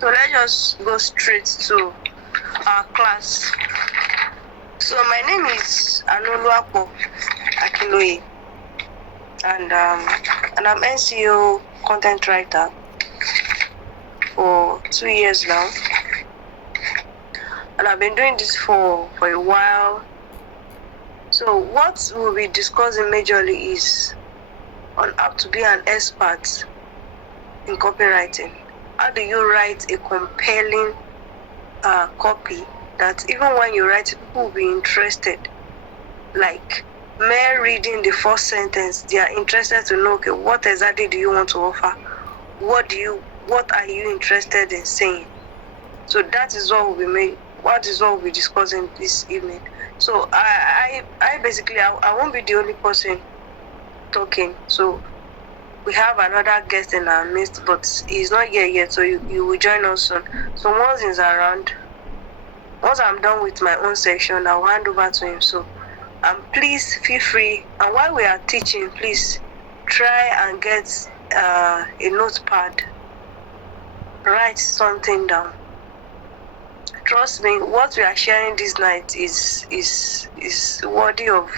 So let's just go straight to our class. So my name is Anoluapo Akiloye, and I'm NCO content writer for 2 years now, and I've been doing this for a while. So what we'll be discussing majorly is on how to be an expert in copywriting. How do you write a compelling copy that even when you write it, people will be interested? Like mere reading the first sentence, they are interested to know, okay, what exactly do you want to offer? What are you interested in saying? So that is what we'll be discussing this evening. So I basically I won't be the only person talking. So we have another guest in our midst, but he's not here yet, so you will join us soon. So once he's around, once I'm done with my own section, I'll hand over to him. So please feel free, and while we are teaching, please try and get a notepad, write something down. Trust me, what we are sharing this night is worthy of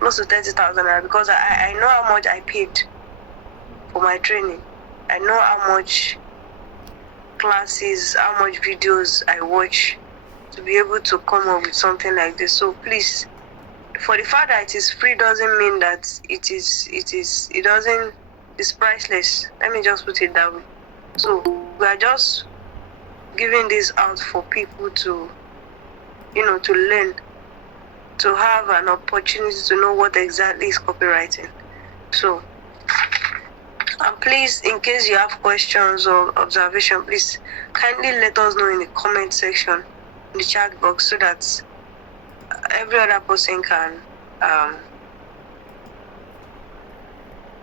close to 30,000 naira, because I know how much I paid for my training. I know how much classes, how much videos I watch to be able to come up with something like this. So please, for the fact that it is free doesn't mean that it's priceless. Let me just put it that way. So we are just giving this out for people to, to learn, to have an opportunity to know what exactly is copywriting. So, and please, in case you have questions or observation, please kindly let us know in the comment section, in the chat box, so that every other person can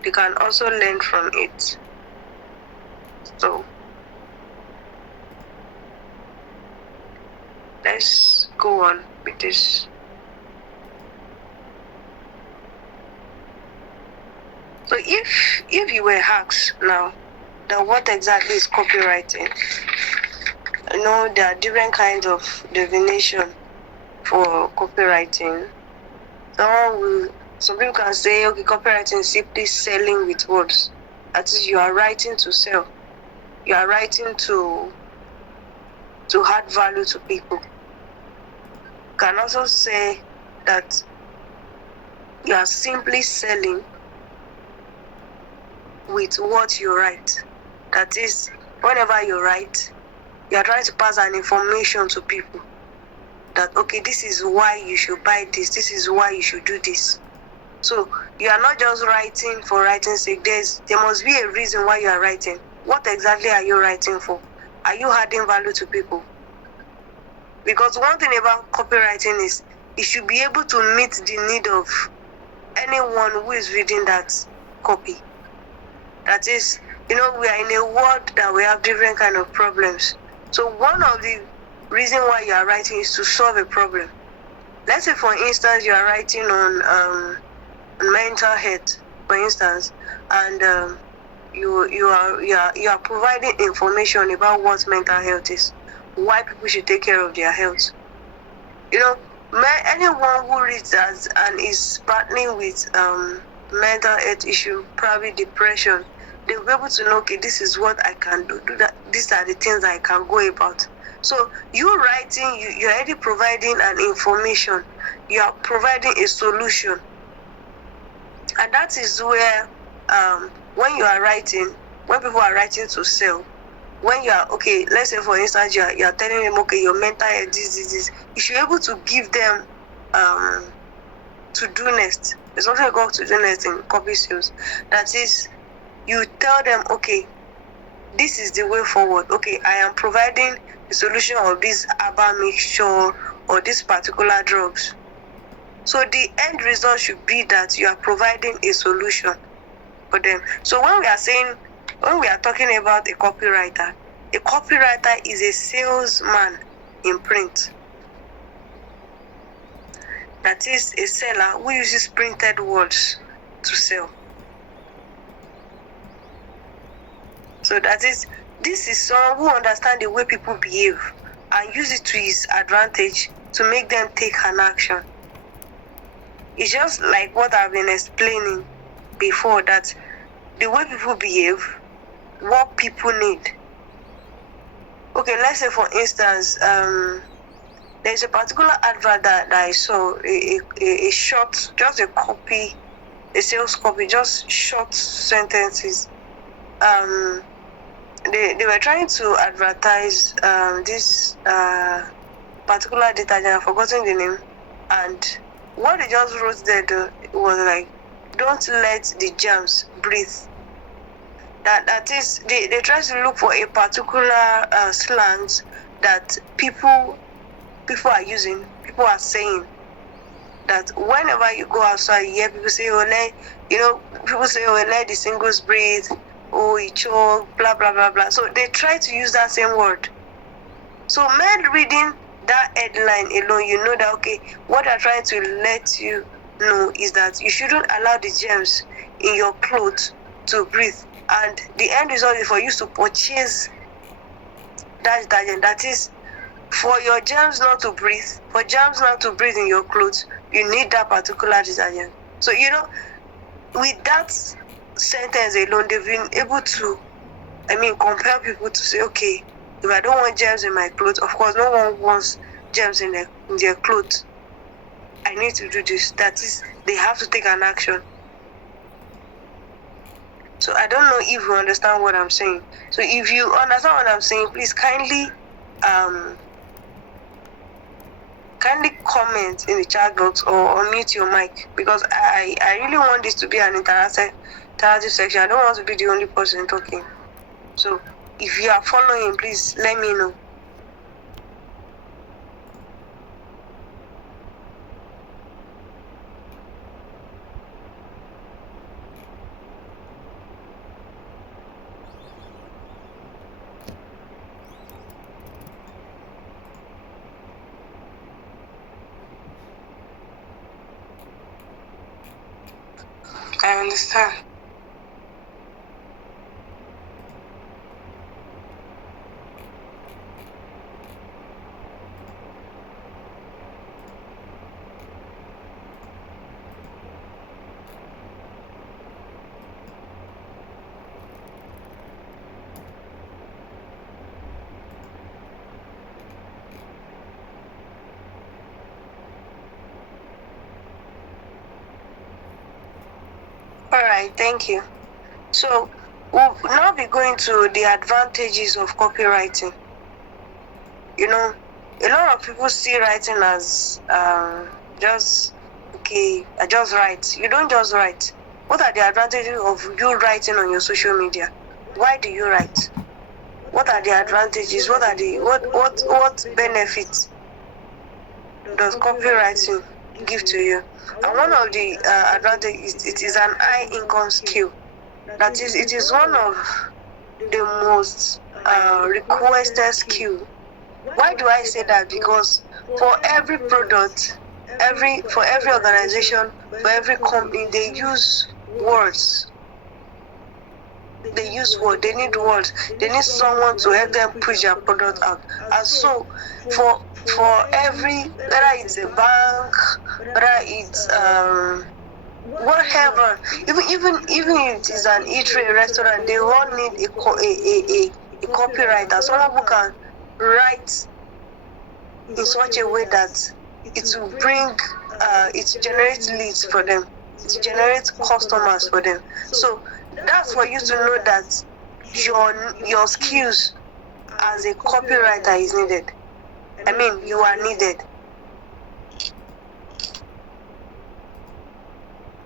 they can also learn from it. So let's go on with this. So if you were asked now that what exactly is copywriting, there are different kinds of definition for copywriting. Some people can say, okay, copywriting is simply selling with words. That is, you are writing to sell. You are writing to add value to people. You can also say that you are simply selling with what you write. That is, whenever you write, you are trying to pass an information to people that, okay, this is why you should buy this, this is why you should do this. So you are not just writing for writing's sake. There must be a reason why you are writing. What exactly are you writing for? Are you adding value to people? Because one thing about copywriting is it should be able to meet the need of anyone who is reading that copy. That is, we are in a world that we have different kind of problems. So one of the reasons why you are writing is to solve a problem. Let's say, for instance, you are writing on mental health, for instance, and you are providing information about what mental health is, why people should take care of their health. Anyone who reads that and is battling with mental health issue, probably depression, they'll be able to know, okay, this is what I can do that. These are the things I can go about. So you writing, you're already providing an information. You are providing a solution. And that is where, when you are writing, when people are writing to sell, when you are, okay, let's say, for instance, you are telling them, okay, your mental health, this, you should be able to give them to do next. There's something called to do next in copy sales. That is, you tell them, okay, this is the way forward. Okay, I am providing the solution of this herbal mixture or this particular drugs. So the end result should be that you are providing a solution for them. So when we are talking about a copywriter is a salesman in print. That is, a seller who uses printed words to sell. So that is, this is someone who understands the way people behave and use it to his advantage to make them take an action. It's just like what I've been explaining before, that the way people behave, what people need. Okay, let's say for instance, there's a particular advert that I saw, a short, just a copy, a sales copy, just short sentences. They were trying to advertise this particular detergent. I've forgotten the name, and what they just wrote there was like, don't let the germs breathe. That is, they try to look for a particular slangs that people are using, people are saying, that whenever you go outside, you hear people say, oh, people say, oh, let the singles breathe, oh, he choke, blah, blah, blah, blah. So they try to use that same word. So men reading that headline alone, you know that, okay, what they're trying to let you know is that you shouldn't allow the germs in your clothes to breathe. And the end result is for you to purchase that detergent. That is, for your germs not to breathe, for germs not to breathe in your clothes, you need that particular detergent. So, with that sentence alone, they've been able to, compel people to say, okay, if I don't want germs in my clothes, of course, no one wants germs in their clothes. I need to do this. That is, they have to take an action. So I don't know if you understand what I'm saying. So if you understand what I'm saying, please kindly comment in the chat box or unmute your mic, because I really want this to be an interactive section. I don't want to be the only person talking. So if you are following, please let me know. I understand. All right, thank you. So we'll now be going to the advantages of copywriting. A lot of people see writing as just, okay, I just write. You don't just write. What are the advantages of you writing on your social media? Why do you write? What are the advantages? What benefits does copywriting give to you? And one of the advantages, it is an high income skill. That is, it is one of the most requested skill. Why do I say that? Because for every product, for every organization, for every company, they use words. They use words. They need words. They need someone to help them push their product out. And so, for every, whether it's a bank, whether it's whatever, even if it is an eatery, restaurant, they all need a copywriter, someone who can write in such a way that it will bring, it generates leads for them, it generates customers for them. So that's for you to know that your skills as a copywriter is needed. You are needed.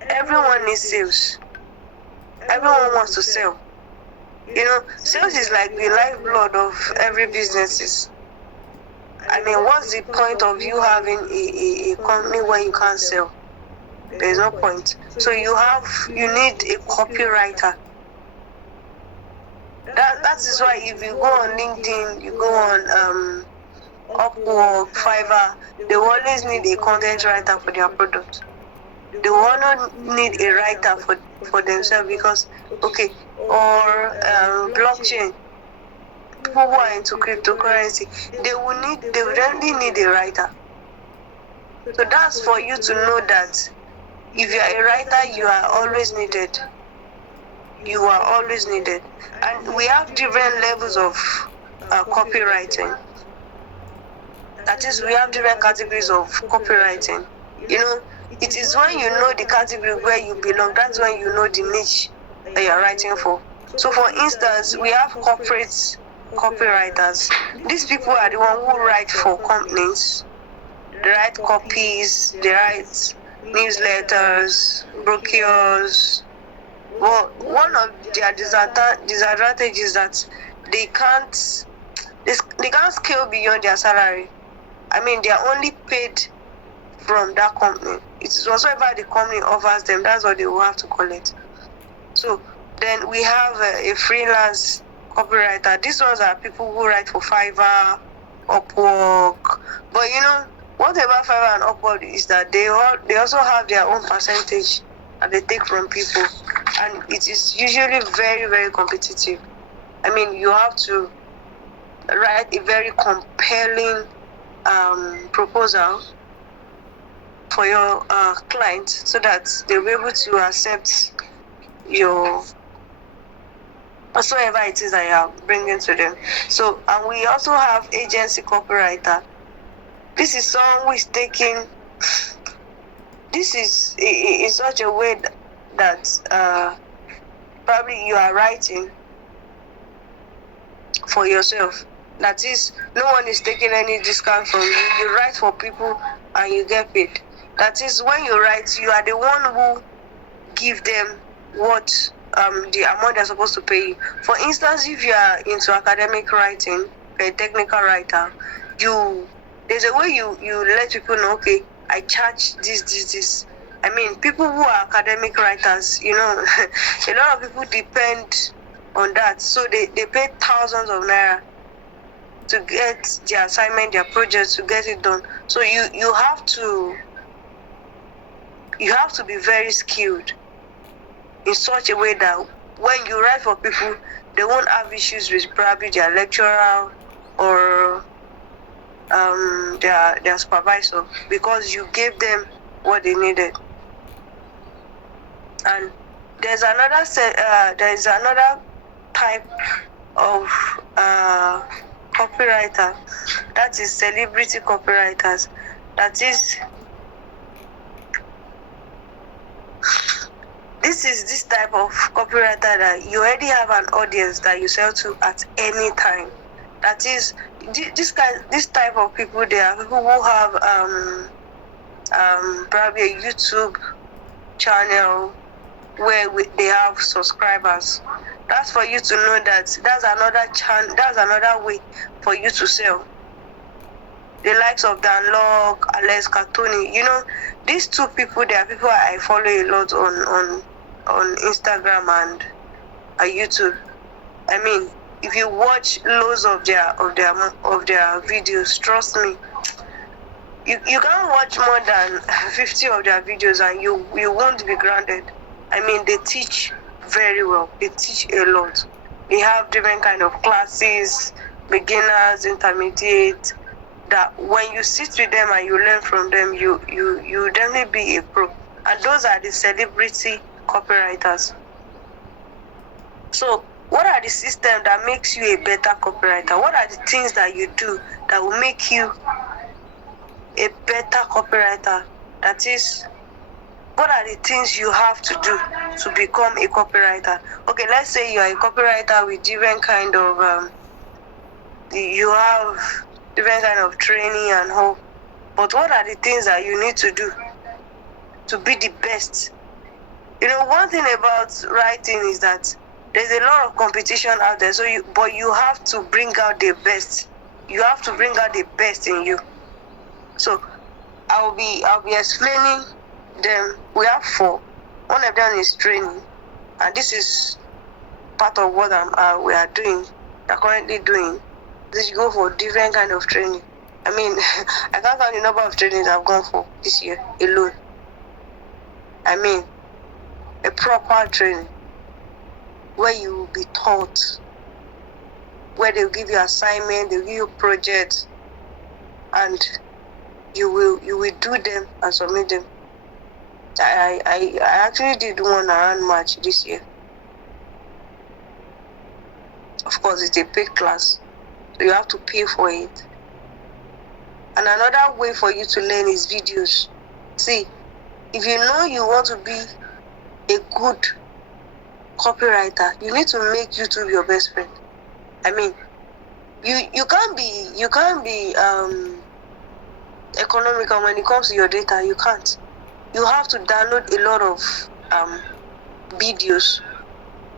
Everyone needs sales. Everyone wants to sell. Sales is like the lifeblood of every business. What's the point of you having a company where you can't sell? There's no point. So you need a copywriter. That is why if you go on LinkedIn, you go on Upwork, Fiverr, they always need a content writer for their product. They will not need a writer for themselves, because, okay, or blockchain. people who are into cryptocurrency, they will definitely need a writer. So that's for you to know that if you are a writer, you are always needed. You are always needed. And we have different levels of copywriting. That is, we have different categories of copywriting. You know, it is when you know the category where you belong, that's when you know the niche that you are writing for. So for instance, we have corporate copywriters. These people are the ones who write for companies. They write copies, they write newsletters, brochures. Well, one of their disadvantages is that they can't scale beyond their salary. I mean, they are only paid from that company. It is whatsoever the company offers them, that's what they will have to collect. So then we have a freelance copywriter. These ones are people who write for Fiverr, Upwork. But you know, what about Fiverr and Upwork is that they also have their own percentage that they take from people. And it is usually very, very competitive. I mean, you have to write a very compelling proposal for your client so that they'll be able to accept your whatsoever it is that you are bringing to them. So, and we also have agency copywriter. This is someone who is taking this is in such a way that probably you are writing for yourself. That is, no one is taking any discount from you. You write for people and you get paid. That is, when you write, you are the one who give them what the amount they're supposed to pay you. For instance, if you are into academic writing, a technical writer, there's a way you let people know, okay, I charge this. I mean, people who are academic writers, you know, a lot of people depend on that. So they pay thousands of naira to get their assignment, their projects, to get it done. So you have to be very skilled in such a way that when you write for people, they won't have issues with probably their lecturer or their supervisor, because you gave them what they needed. And there's another type of copywriter, that is celebrity copywriters. That is, this type of copywriter that you already have an audience that you sell to at any time. That is, this type of people, they are people who have probably a YouTube channel where they have subscribers. That's for you to know that that's another way for you to sell. The likes of Dan Lok, Alex Katoni, you know, these two people, they are people I follow a lot on Instagram and YouTube. I mean, if you watch loads of their videos, trust me, you can't watch more than 50 of their videos and you won't be grounded. I mean, they teach very well. They teach a lot. They have different kind of classes, beginners, intermediate, that when you sit with them and you learn from them, you definitely be a pro. And those are the celebrity copywriters. So what are the systems that makes you a better copywriter? What are the things that you do that will make you a better copywriter? That is, what are the things you have to do to become a copywriter? Okay, let's say you are a copywriter with different kind of you have different kind of training and hope. But what are the things that you need to do to be the best? You know, one thing about writing is that there's a lot of competition out there. But you have to bring out the best. You have to bring out the best in you. So I'll be explaining them. We have 4. One of them is training, and this is part of what we are doing. We're currently doing. This you go for different kind of training. I mean, I can't count the number of trainings I've gone for this year alone. I mean, a proper training where you will be taught where they'll give you assignment, they'll give you projects, and you will do them and submit them. I actually did one around March this year. Of course, it's a paid class, so you have to pay for it. And another way for you to learn is videos. See, if you know you want to be a good copywriter, you need to make YouTube your best friend. I mean, you can't be economical when it comes to your data. You can't. You have to download a lot of videos.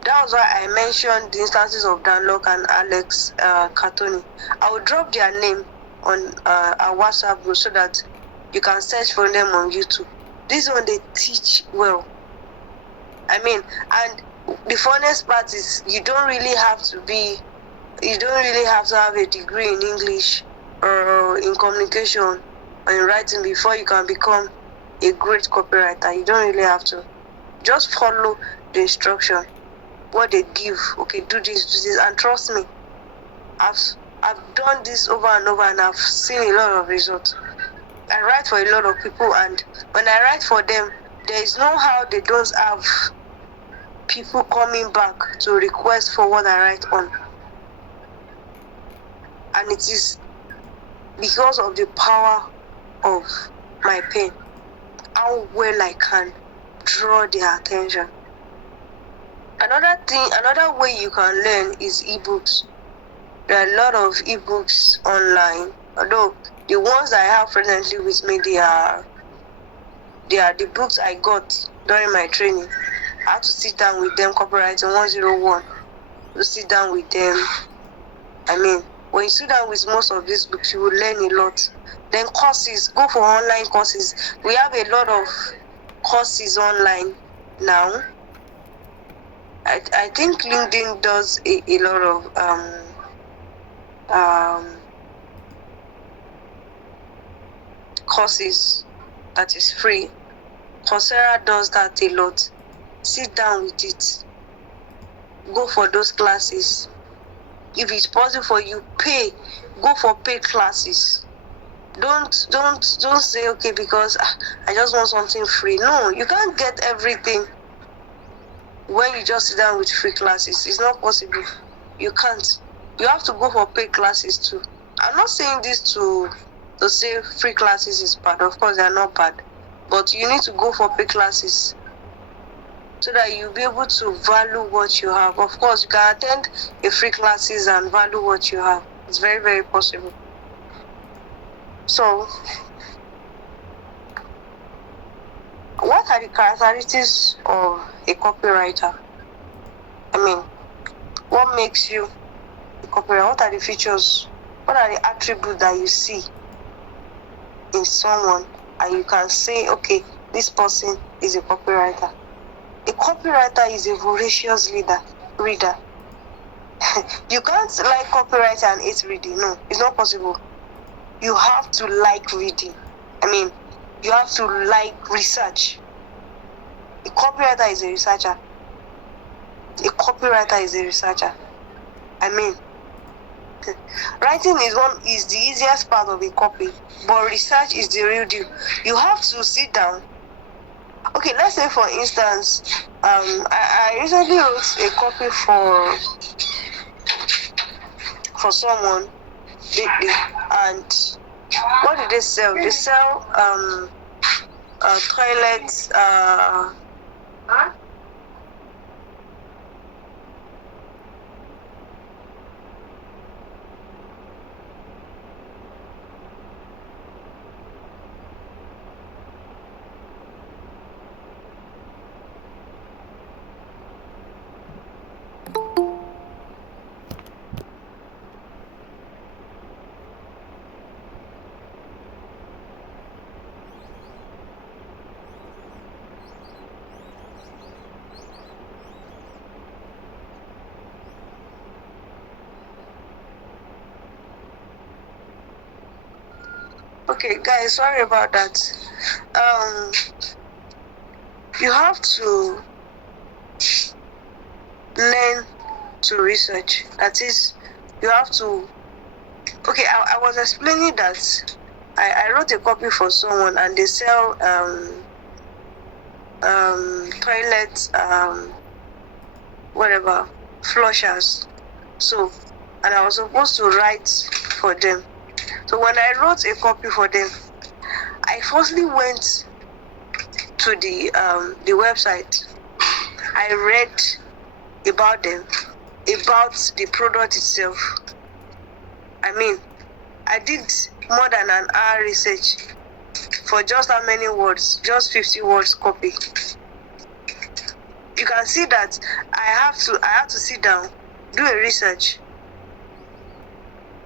That was why I mentioned the instances of Danlock and Alex Cartoni. I will drop their name on our WhatsApp group so that you can search for them on YouTube. This one, they teach well. I mean, and the funniest part is you don't really have to have a degree in English or in communication or in writing before you can become a great copywriter. You don't really have to. Just follow the instruction, what they give. Okay, do this, and trust me, I've done this over and over, and I've seen a lot of results. I write for a lot of people, and when I write for them, there is no how they don't have people coming back to request for what I write on. And it is because of the power of my pen, how well I can draw their attention. Another way you can learn is ebooks. There are a lot of ebooks online, although the ones I have presently with me, they are the books I got during my training. I have to sit down with them, Copywriting 101, to sit down with them. I mean, when you sit down with most of these books, you will learn a lot. Then courses, go for online courses. We have a lot of courses online now. I think LinkedIn does a lot of courses that is free. Coursera does that a lot. Sit down with it. Go for those classes. If it's possible for you, pay. Go for paid classes. Don't say, okay, because I just want something free. No, you can't get everything when you just sit down with free classes. It's not possible. You can't. You have to go for paid classes too. I'm not saying this to say free classes is bad. Of course, they are not bad. But you need to go for paid classes so that you'll be able to value what you have. Of course, you can attend a free classes and value what you have. It's very, very possible. So, what are the characteristics of a copywriter? I mean, what makes you a copywriter? What are the features? What are the attributes that you see in someone and you can say, okay, this person is a copywriter? A copywriter is a voracious reader. You can't like copywriter and hate reading. No, it's not possible. You have to like reading. I mean, you have to like research. A copywriter is a researcher. A copywriter is a researcher. I mean, writing is the easiest part of a copy, but research is the real deal. You have to sit down. Okay, let's say for instance, I recently wrote a copy for someone, and what did they sell? They sell toilets. Okay, guys, sorry about that. You have to learn to research. That is, you have to. Okay, I was explaining that I wrote a copy for someone, and they sell toilet whatever flushers. So, and I was supposed to write for them. So when I wrote a copy for them, I firstly went to the website. I read about them, about the product itself. I mean, I did more than an hour research for just how many words? Just 50 words copy. You can see that I have to sit down, do a research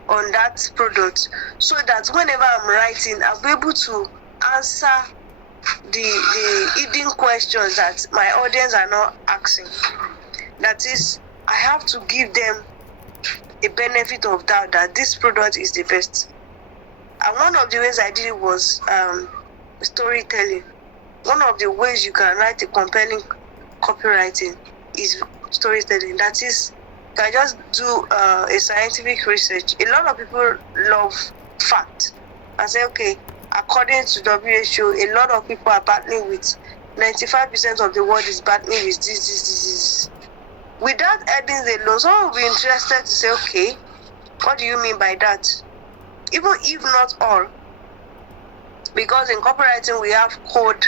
on that product, so that whenever I'm writing, I'll be able to answer the hidden questions that my audience are not asking. That is, I have to give them a benefit of doubt that this product is the best. And one of the ways I did it was storytelling. One of the ways you can write a compelling copywriting is storytelling. That is, you can just do a scientific research. A lot of people love fact and say, okay, according to WHO, a lot of people are battling with 95% of the world is battling with this. Without headings alone, someone will be interested to say, okay, what do you mean by that? Even if not all, because in copywriting we have cold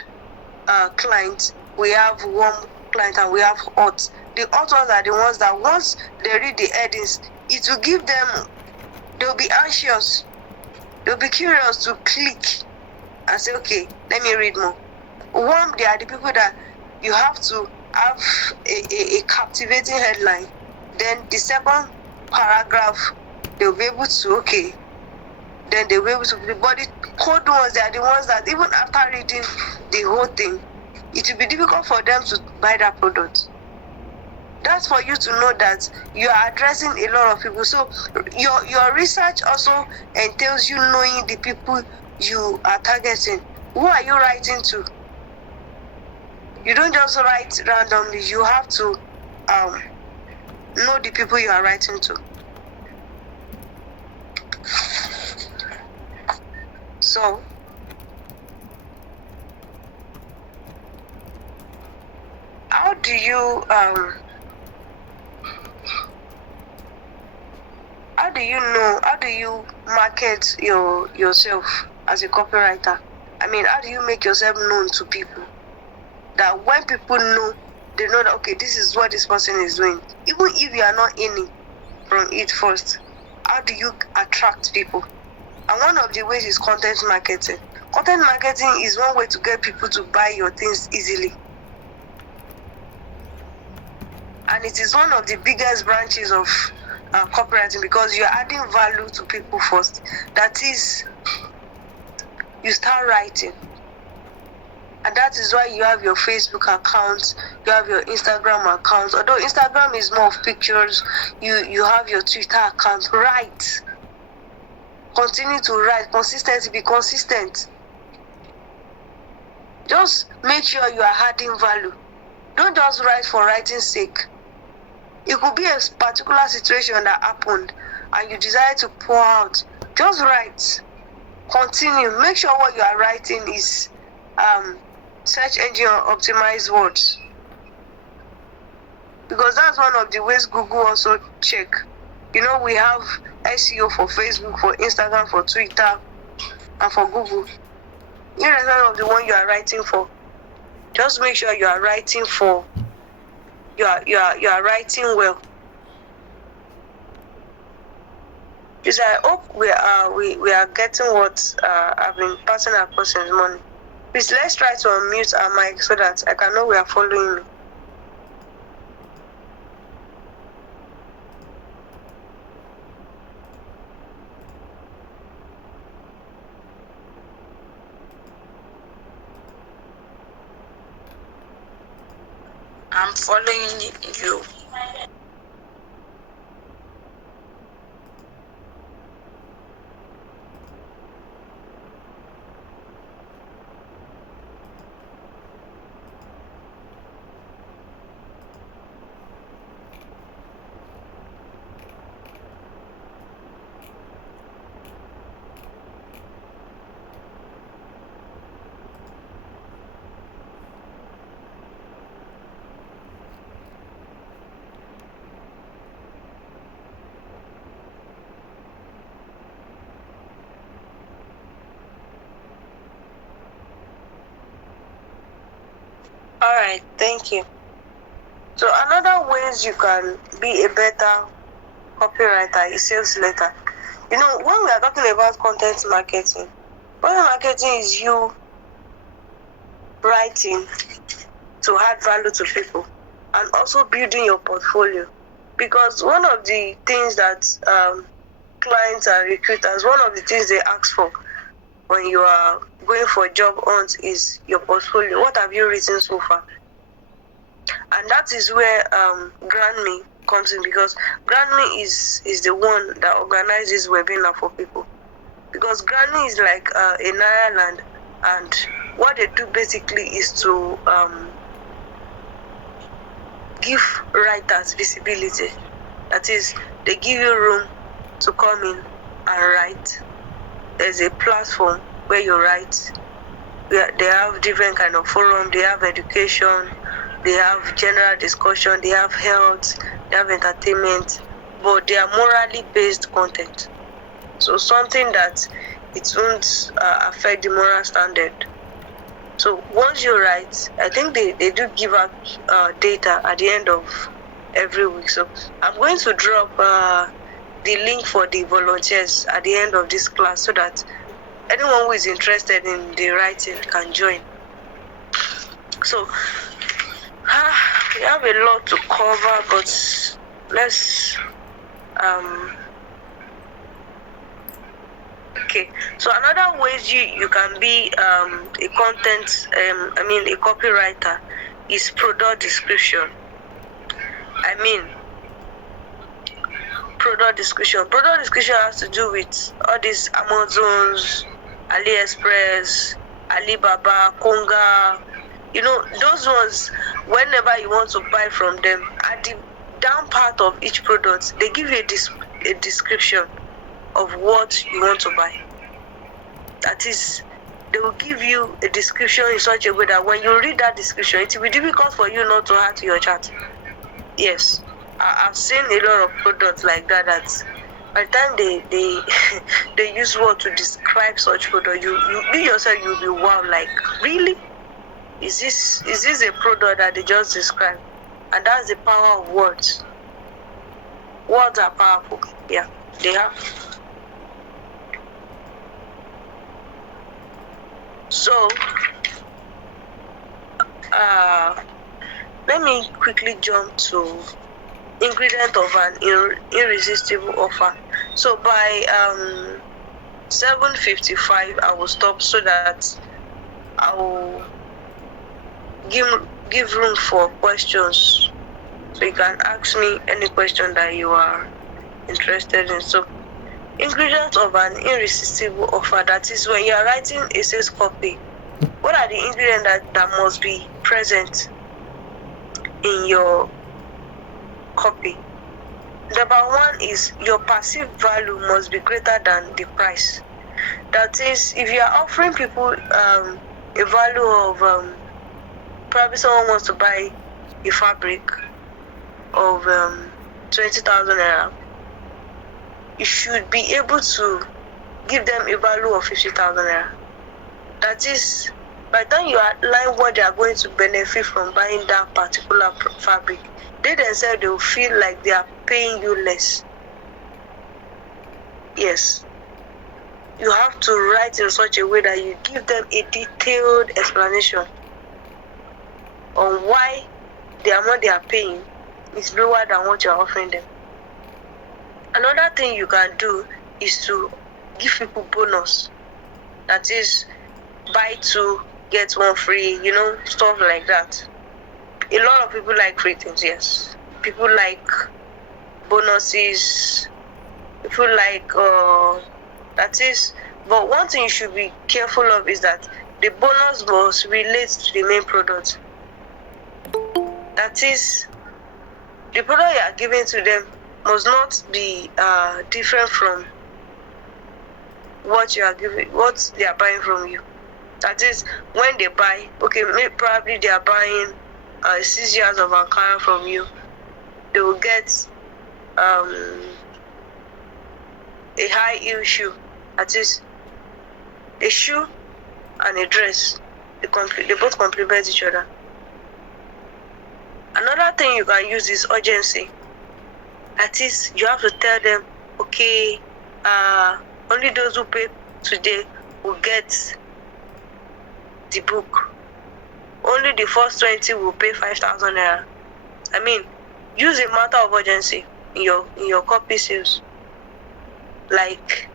clients, we have warm clients, and we have hot. The hot ones are the ones that once they read the headings, it will give them, they'll be anxious, they'll be curious to click and say, okay, let me read more. Warm, they are the people that you have to have a captivating headline. Then the second paragraph, they'll be able to, okay, then they'll be able to, but the cold ones, they are the ones that even after reading the whole thing, it will be difficult for them to buy that product. That's for you to know that you are addressing a lot of people. So your research also entails you knowing the people you are targeting. Who are you writing to? You don't just write randomly. You have to know the people you are writing to. So how do you market yourself as a copywriter? I mean, how do you make yourself known to people? That when people know, they know that, okay, this is what this person is doing. Even if you are not in it from it first, how do you attract people? And one of the ways is content marketing. Content marketing is one way to get people to buy your things easily. And it is one of the biggest branches of copywriting, because you're adding value to people first. That is, you start writing. And that is why you have your Facebook account, you have your Instagram account. Although Instagram is more of pictures, you have your Twitter account. Write. Continue to write. Consistency. Be consistent. Just make sure you are adding value. Don't just write for writing's sake. It could be a particular situation that happened and you desire to pour out. Just write. Continue. Make sure what you are writing is search engine optimized words, because that's one of the ways Google also check. You know, we have SEO for Facebook, for Instagram, for Twitter, and for Google. Irrespective of the one you are writing for, just make sure you are writing for, you are writing well. Because I hope we are getting what I've been passing across this morning. Please, let's try to unmute our mic so that I can know we are following me. I'm following you. All right, thank you. So another ways you can be a better copywriter is sales letter. When we are talking about content marketing is you writing to add value to people and also building your portfolio. Because one of the things that clients and recruiters, one of the things they ask for when you are going for job hunt is your portfolio. What have you written so far? And that is where GrandMe comes in, because GrandMe is the one that organizes webinar for people. Because GrandMe is like in Ireland, and what they do basically is to give writers visibility. That is, they give you room to come in and write. There's a platform where you write. They have different kind of forum. They have education, they have general discussion, they have health, they have entertainment, but they are morally based content. So something that it won't affect the moral standard. So once you write, I think they do give out data at the end of every week. So I'm going to drop the link for the volunteers at the end of this class so that anyone who is interested in the writing can join. So we have a lot to cover, but let's okay. So another ways you can be a content a copywriter is product description. Product description. Product description has to do with all these Amazons, AliExpress, Alibaba, Konga. Those ones, whenever you want to buy from them, at the down part of each product, they give you a description of what you want to buy. That is, they will give you a description in such a way that when you read that description, it will be difficult for you not to add to your chart. Yes, I've seen a lot of products like that. That by the time they they use word to describe such product, you yourself, you'll be wow, like, really? Is this a product that they just described? And that's the power of words. Words are powerful. Yeah, they are. So let me quickly jump to ingredient of an irresistible offer. So by 7:55 I will stop so that I will give room for questions, so you can ask me any question that you are interested in. So ingredients of an irresistible offer, that is when you are writing a sales copy, what are the ingredients that must be present in your copy? Number one is your perceived value must be greater than the price. That is, if you are offering people a value of probably someone wants to buy a fabric of 20,000 naira, you should be able to give them a value of 50,000 naira. That is, by the time you outline what they are going to benefit from buying that particular fabric, they themselves, they will feel like they are paying you less. Yes, you have to write in such a way that you give them a detailed explanation on why the amount they are paying is lower than what you are offering them. Another thing you can do is to give people bonus. That is, buy two, get one free, stuff like that. A lot of people like free things, yes. People like bonuses. People like that is, but one thing you should be careful of is that the bonus must relate to the main product. That is, the product you are giving to them must not be different from what they are buying from you. That is, when they buy, okay, probably they are buying 6 years of Ankara from you, they will get a high heel shoe. That is, a shoe and a dress, they both complement each other. Another thing you can use is urgency. That is, you have to tell them, okay, only those who pay today will get the book. Only the first 20 will pay 5,000 naira. I mean, use a matter of urgency in your copy sales. Like,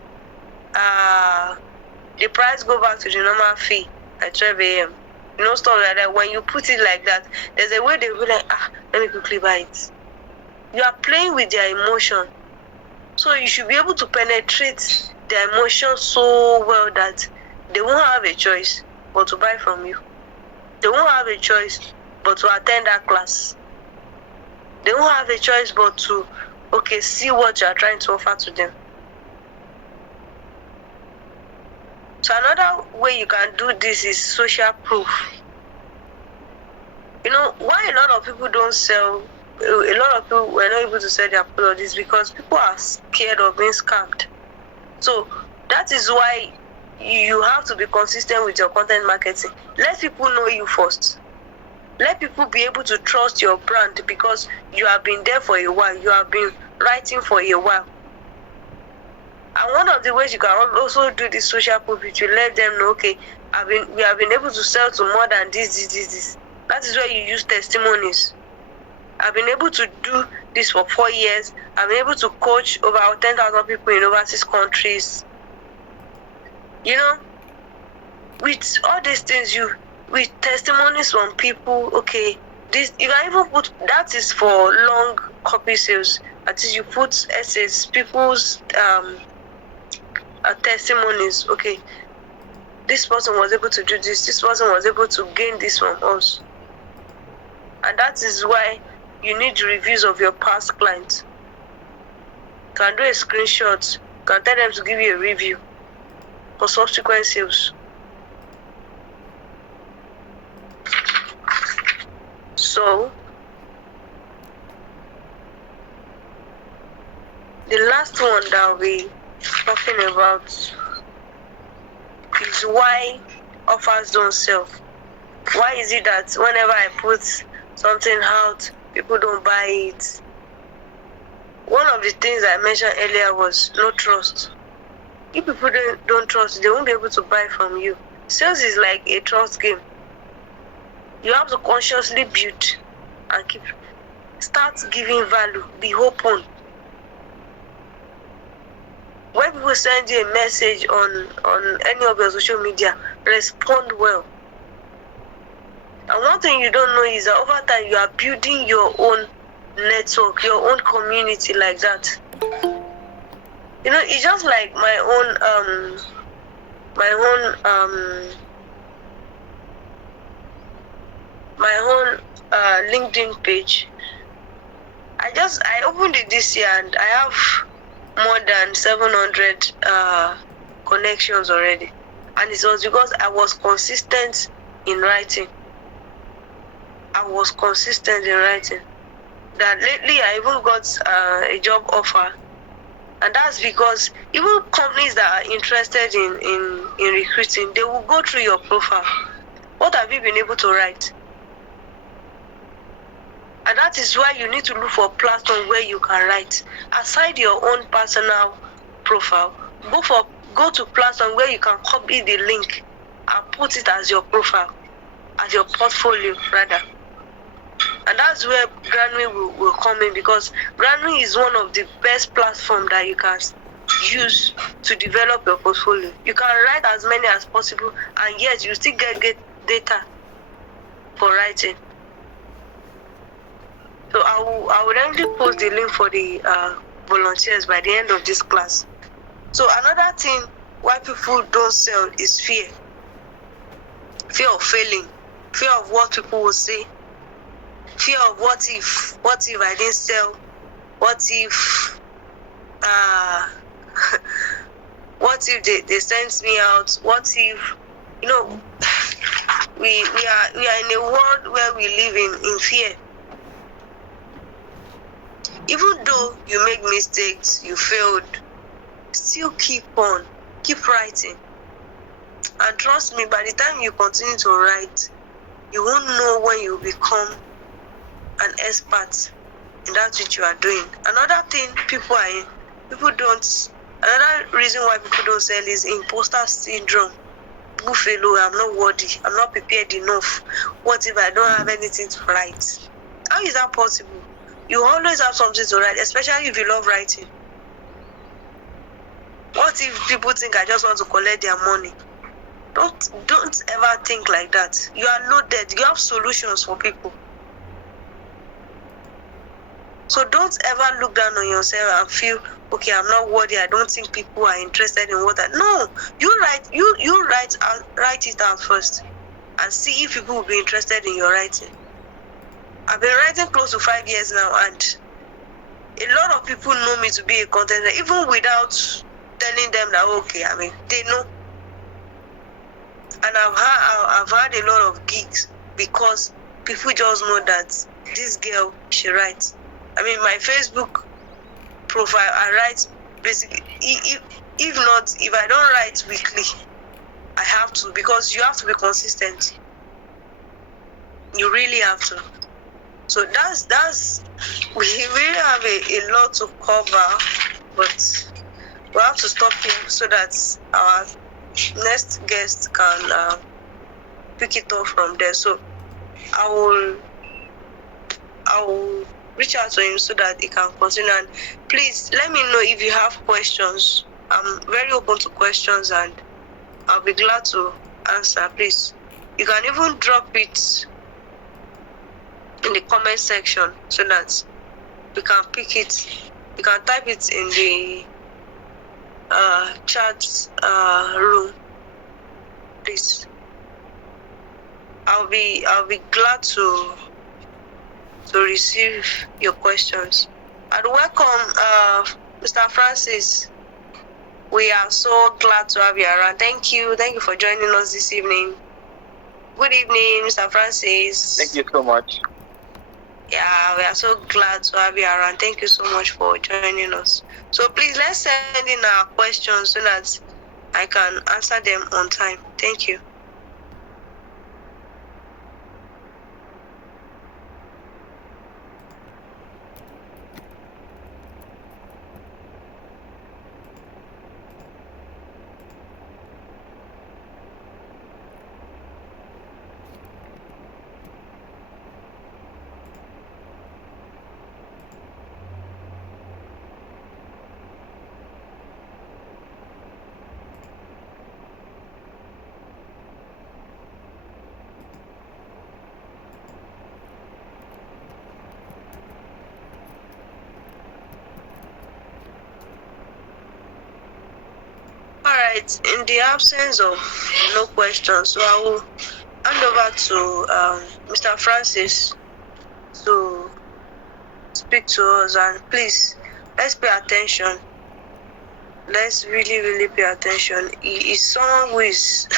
the price go back to the normal fee at 12 a.m. Stuff like that. When you put it like that, there's a way they will be like, let me quickly buy it. You are playing with their emotion. So you should be able to penetrate their emotion so well that they won't have a choice but to buy from you. They won't have a choice but to attend that class. They won't have a choice but to, see what you are trying to offer to them. So another way you can do this is social proof. Why a lot of people don't sell, a lot of people were not able to sell their product is because people are scared of being scammed. So that is why you have to be consistent with your content marketing. Let people know you first. Let people be able to trust your brand because you have been there for a while. You have been writing for a while. And one of the ways you can also do this social proof is to let them know, okay, we have been able to sell to more than this. That is where you use testimonies. I've been able to do this for 4 years. I've been able to coach over 10,000 people in overseas countries. With all these things, with testimonies from people, this you can even put, that is for long copy sales. That is, you put essays, people's testimonies. Okay, this person was able to do this person was able to gain this from us. And that is why you need reviews of your past clients. You can do a screenshot, you can tell them to give you a review for subsequent sales. So the last one that I'll be talking about is why offers don't sell. Why is it that whenever I put something out, people don't buy it? One of the things I mentioned earlier was no trust. If people don't trust, they won't be able to buy from you. Sales is like a trust game. You have to consciously build and start giving value, be open. When people send you a message on any of your social media, respond well. And one thing you don't know is that over time you are building your own network, your own community like that. It's just like my own LinkedIn page. I opened it this year and I have more than 700 connections already. And it was because I was consistent in writing. That lately I even got a job offer. And that's because even companies that are interested in recruiting, they will go through your profile. What have you been able to write? And that is why you need to look for a platform where you can write. Aside your own personal profile, go to platform where you can copy the link and put it as your profile, as your portfolio rather. And that's where Granary will come in, because Granary is one of the best platforms that you can use to develop your portfolio. You can write as many as possible, and yet you still get data for writing. So I will definitely post the link for the volunteers by the end of this class. So another thing why people don't sell is fear. Fear of failing. Fear of what people will say. Fear of what if I didn't sell? What if what if they sent me out? What if we are in a world where we live in fear. Even though you make mistakes, you failed, still keep writing. And trust me, by the time you continue to write, you won't know when you become an expert in that which you are doing. Another thing another reason why people don't sell is imposter syndrome. People feel, oh, I'm not worthy, I'm not prepared enough. What if I don't have anything to write? How is that possible? You always have something to write, especially if you love writing. What if people think I just want to collect their money? Don't ever think like that. You are loaded. You have solutions for people. So don't ever look down on yourself and feel, okay, I'm not worthy. I don't think people are interested in what I. No, you write it out first, and see if people will be interested in your writing. I've been writing close to 5 years now, and a lot of people know me to be a content writer, even without telling them that, okay, I mean, they know. And I've had a lot of gigs because people just know that this girl, she writes. I mean, my Facebook profile, I write basically, if I don't write weekly, I have to, because you have to be consistent. You really have to. So that's we really have a lot to cover, but we have to stop here so that our next guest can pick it up from there. So I will reach out to him so that he can continue. And please let me know if you have questions. I'm very open to questions, and I'll be glad to answer. Please, you can even drop it in the comment section so that we can pick it. You can type it in the chat room, please. I'll be glad to receive your questions. And welcome, Mr. Francis. We are so glad to have you around. Thank you for joining us this evening. Good evening, Mr. Francis. Thank you so much. Yeah, we are so glad to have you around. Thank you so much for joining us. So please, let's send in our questions so that I can answer them on time. Thank you. Alright, in the absence of no questions, so I will hand over to Mr. Francis to speak to us. And please, let's pay attention. Let's really pay attention. He is someone who is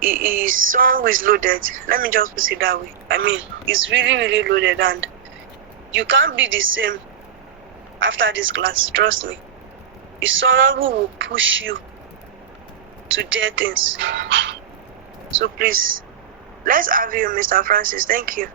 he is someone who is loaded. Let me just put it that way. I mean, he's really loaded, and you can't be the same after this class. Trust me. He's someone who will push you to dare things. So please, let's have you, Mr. Francis. Thank you.